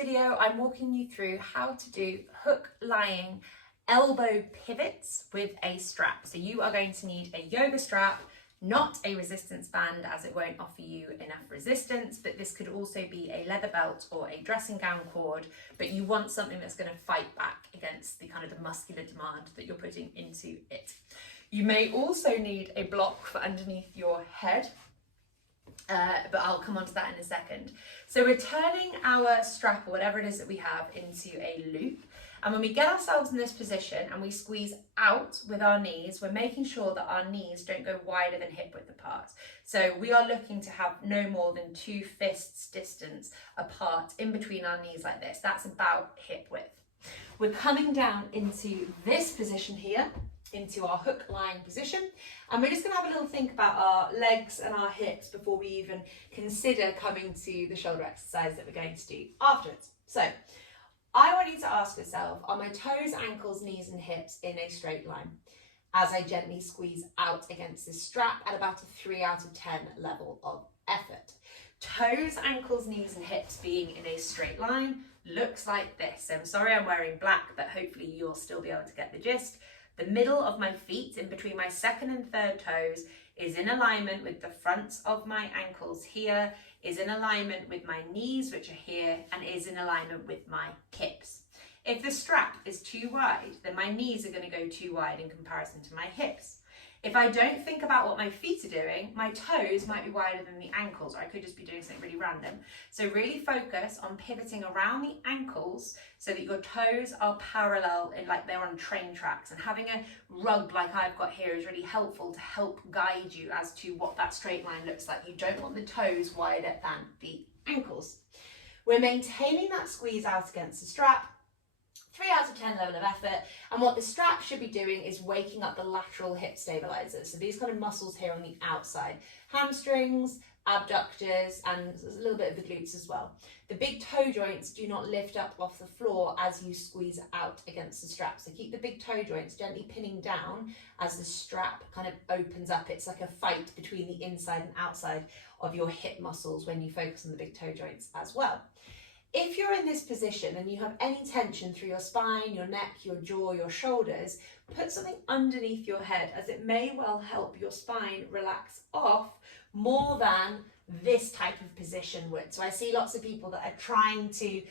video, I'm walking you through how to do hook lying elbow pivots with a strap. So you are going to need a yoga strap, not a resistance band, as it won't offer you enough resistance, but this could also be a leather belt or a dressing gown cord, but you want something that's going to fight back against the kind of the muscular demand that you're putting into it. You may also need a block for underneath your head, but I'll come on to that in a second. So we're turning our strap, or whatever it is that we have, into a loop. And when we get ourselves in this position and we squeeze out with our knees, we're making sure that our knees don't go wider than hip width apart. So we are looking to have no more than 2 fists distance apart in between our knees like this. That's about hip width. We're coming down into this position here, into our hook lying position, and we're just going to have a little think about our legs and our hips before we even consider coming to the shoulder exercise that we're going to do afterwards. So I want you to ask yourself, are my toes, ankles, knees and hips in a straight line as I gently squeeze out against this strap at about a 3 out of 10 level of effort? Toes, ankles, knees and hips being in a straight line looks like this. So I'm sorry I'm wearing black, but hopefully you'll still be able to get the gist. The middle of my feet, in between my second and third toes, is in alignment with the fronts of my ankles here, is in alignment with my knees, which are here, and is in alignment with my hips. If the strap is too wide, then my knees are going to go too wide in comparison to my hips. If I don't think about what my feet are doing, my toes might be wider than the ankles, or I could just be doing something really random. So really focus on pivoting around the ankles so that your toes are parallel, in like they're on train tracks, and having a rug like I've got here is really helpful to help guide you as to what that straight line looks like. You don't want the toes wider than the ankles. We're maintaining that squeeze out against the strap, 3 out of 10 level of effort, and what the strap should be doing is waking up the lateral hip stabilizers. So these kind of muscles here on the outside, hamstrings, abductors, and there's a little bit of the glutes as well. The big toe joints do not lift up off the floor as you squeeze out against the strap. So keep the big toe joints gently pinning down as the strap kind of opens up. It's like a fight between the inside and outside of your hip muscles when you focus on the big toe joints as well. If you're in this position and you have any tension through your spine, your neck, your jaw, your shoulders, put something underneath your head, as it may well help your spine relax off more than this type of position would. So I see lots of people that are trying to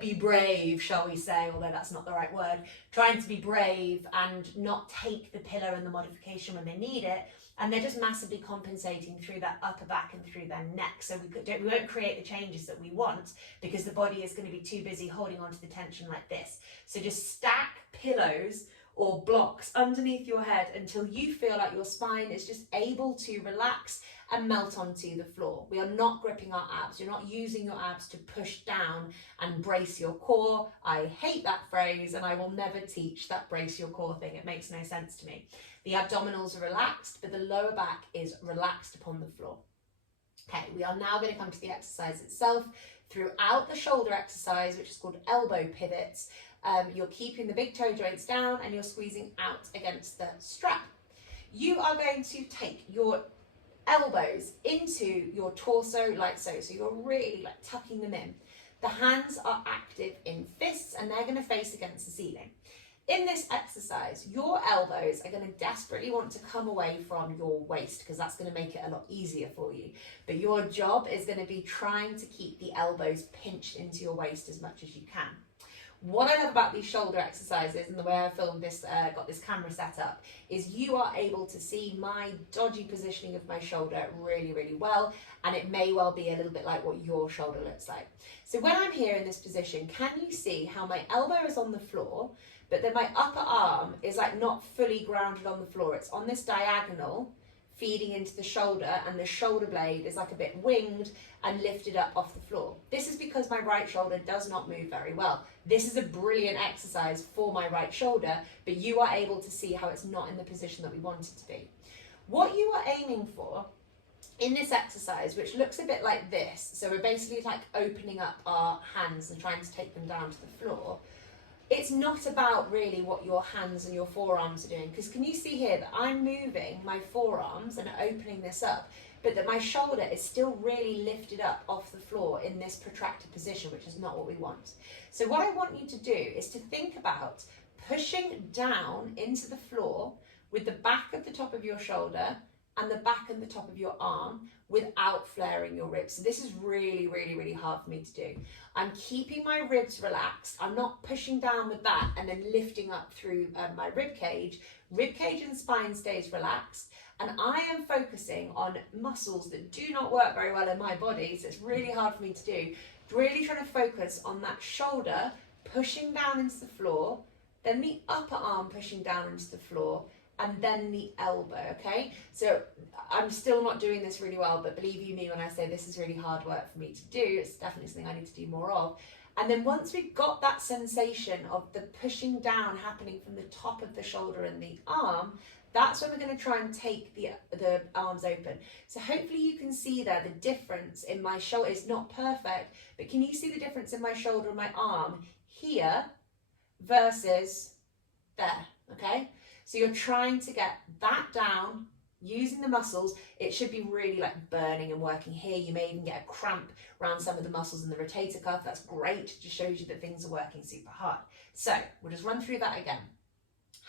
be brave, shall we say, although that's not the right word, trying to be brave and not take the pillow and the modification when they need it, and they're just massively compensating through that upper back and through their neck. So we won't create the changes that we want because the body is going to be too busy holding on to the tension like this. So just stack pillows or blocks underneath your head until you feel like your spine is just able to relax and melt onto the floor. We are not gripping our abs. You're not using your abs to push down and brace your core. I hate that phrase, and I will never teach that brace your core thing. It makes no sense to me. The abdominals are relaxed, but the lower back is relaxed upon the floor. Okay, we are now going to come to the exercise itself. Throughout the shoulder exercise, which is called elbow pivots, you're keeping the big toe joints down and you're squeezing out against the strap. You are going to take your elbows into your torso like so. So you're really like tucking them in. The hands are active in fists and they're going to face against the ceiling. In this exercise, your elbows are going to desperately want to come away from your waist because that's going to make it a lot easier for you. But your job is going to be trying to keep the elbows pinched into your waist as much as you can. What I love about these shoulder exercises and the way I filmed this, got this camera set up, is you are able to see my dodgy positioning of my shoulder really, really well, and it may well be a little bit like what your shoulder looks like. So when I'm here in this position, can you see how my elbow is on the floor, but then my upper arm is like not fully grounded on the floor? It's on this diagonal, feeding into the shoulder, and the shoulder blade is like a bit winged and lifted up off the floor. This is because my right shoulder does not move very well. This is a brilliant exercise for my right shoulder, but you are able to see how it's not in the position that we want it to be. What you are aiming for in this exercise, which looks a bit like this, so we're basically like opening up our hands and trying to take them down to the floor. It's not about really what your hands and your forearms are doing, because can you see here that I'm moving my forearms and opening this up, but that my shoulder is still really lifted up off the floor in this protracted position, which is not what we want. So what I want you to do is to think about pushing down into the floor with the back of the top of your shoulder and the back and the top of your arm without flaring your ribs. So this is really, really, really hard for me to do. I'm keeping my ribs relaxed. I'm not pushing down with that and then lifting up through my rib cage. Rib cage and spine stays relaxed. And I am focusing on muscles that do not work very well in my body, so it's really hard for me to do. Really trying to focus on that shoulder pushing down into the floor, then the upper arm pushing down into the floor, and then the elbow, okay? So I'm still not doing this really well, but believe you me when I say this is really hard work for me to do. It's definitely something I need to do more of. And then once we've got that sensation of the pushing down happening from the top of the shoulder and the arm, that's when we're going to try and take the arms open. So hopefully you can see there the difference in my shoulder. It's not perfect, but can you see the difference in my shoulder and my arm here versus there, okay? So you're trying to get that down using the muscles. It should be really like burning and working here. You may even get a cramp around some of the muscles in the rotator cuff. That's great, it just shows you that things are working super hard. So we'll just run through that again.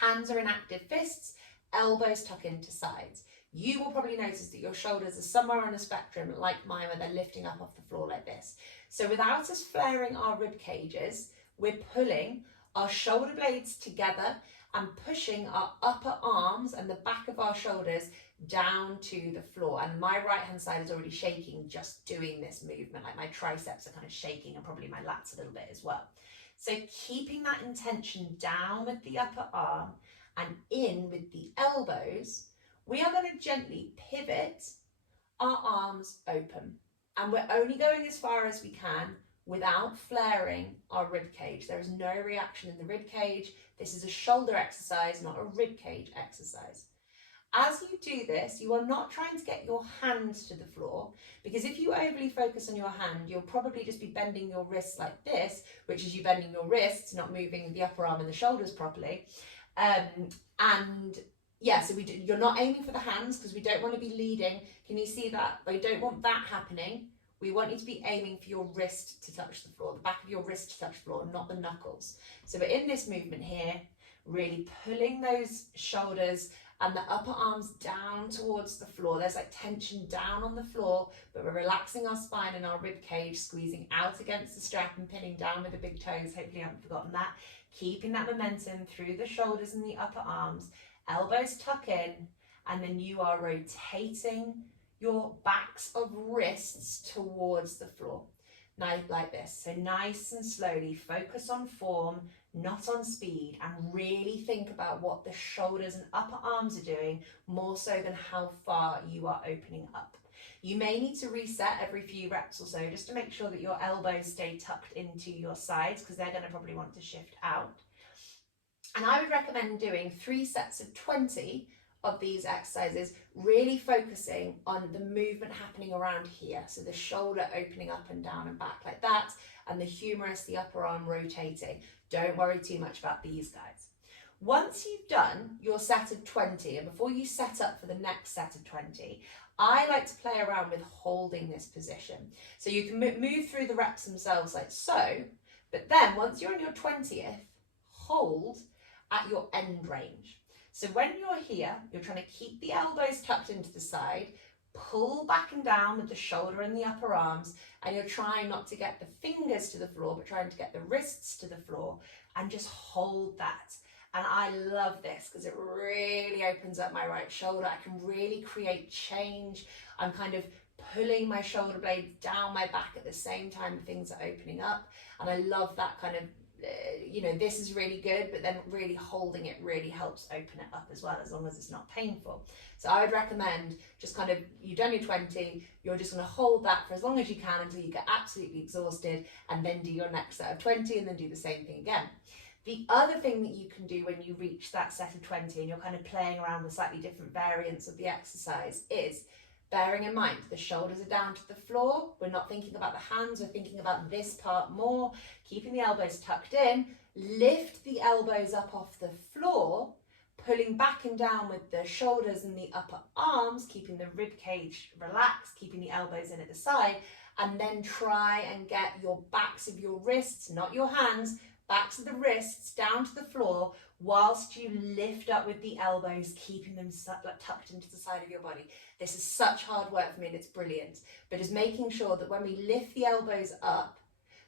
Hands are in active fists, elbows tuck into sides. You will probably notice that your shoulders are somewhere on a spectrum like mine, where they're lifting up off the floor like this. So without us flaring our rib cages, we're pulling our shoulder blades together and pushing our upper arms and the back of our shoulders down to the floor. And my right hand side is already shaking just doing this movement, like my triceps are kind of shaking and probably my lats a little bit as well. So keeping that intention down with the upper arm and in with the elbows, we are going to gently pivot our arms open. And we're only going as far as we can without flaring our rib cage. There is no reaction in the rib cage. This is a shoulder exercise, not a rib cage exercise. As you do this, you are not trying to get your hands to the floor, because if you overly focus on your hand, you'll probably just be bending your wrists like this, which is you bending your wrists, not moving the upper arm and the shoulders properly. And yeah, so you're not aiming for the hands because we don't want to be leading. Can you see that? We don't want that happening. We want you to be aiming for your wrist to touch the floor, the back of your wrist to touch the floor, not the knuckles. So we're in this movement here, really pulling those shoulders and the upper arms down towards the floor. There's like tension down on the floor, but we're relaxing our spine and our rib cage, squeezing out against the strap and pinning down with the big toes. Hopefully you haven't forgotten that. Keeping that momentum through the shoulders and the upper arms, elbows tuck in, and then you are rotating your backs of wrists towards the floor. Now, like this. So nice and slowly, focus on form, not on speed, and really think about what the shoulders and upper arms are doing, more so than how far you are opening up. You may need to reset every few reps or so just to make sure that your elbows stay tucked into your sides, because they're going to probably want to shift out. And I would recommend doing 3 sets of 20 of these exercises, really focusing on the movement happening around here. So the shoulder opening up and down and back like that, and the humerus, the upper arm rotating. Don't worry too much about these guys. Once you've done your set of 20, and before you set up for the next set of 20, I like to play around with holding this position. So you can move through the reps themselves like so, but then once you're on your 20th, hold at your end range. So when you're here, you're trying to keep the elbows tucked into the side, pull back and down with the shoulder and the upper arms, and you're trying not to get the fingers to the floor, but trying to get the wrists to the floor, and just hold that. And I love this because it really opens up my right shoulder. I can really create change. I'm kind of pulling my shoulder blades down my back at the same time things are opening up. And I love that kind of, this is really good, but then really holding it really helps open it up as well, as long as it's not painful. So I would recommend just kind of, you've done your 20, you're just going to hold that for as long as you can until you get absolutely exhausted, and then do your next set of 20 and then do the same thing again. The other thing that you can do when you reach that set of 20 and you're kind of playing around with slightly different variants of the exercise is, bearing in mind the shoulders are down to the floor, we're not thinking about the hands, we're thinking about this part more, keeping the elbows tucked in, lift the elbows up off the floor, pulling back and down with the shoulders and the upper arms, keeping the rib cage relaxed, keeping the elbows in at the side, and then try and get your backs of your wrists, not your hands, backs of the wrists down to the floor whilst you lift up with the elbows, keeping them tucked into the side of your body. This is such hard work for me and it's brilliant, but just making sure that when we lift the elbows up,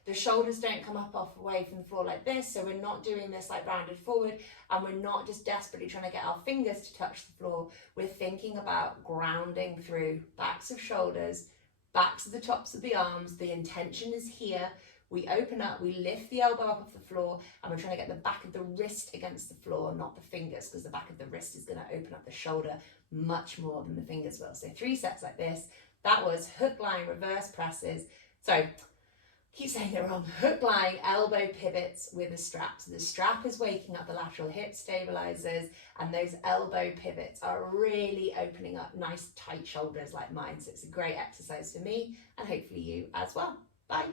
the shoulders don't come up off away from the floor like this, so we're not doing this like rounded forward, and we're not just desperately trying to get our fingers to touch the floor. We're thinking about grounding through backs of shoulders, backs of the tops of the arms. The intention is here. We open up, we lift the elbow up off the floor, and we're trying to get the back of the wrist against the floor, not the fingers, because the back of the wrist is going to open up the shoulder much more than the fingers will. So 3 sets like this. That was hook lying reverse presses. So keep saying it wrong. Hook lying elbow pivots with a strap. So the strap is waking up the lateral hip stabilizers, and those elbow pivots are really opening up nice tight shoulders like mine. So it's a great exercise for me and hopefully you as well. Bye.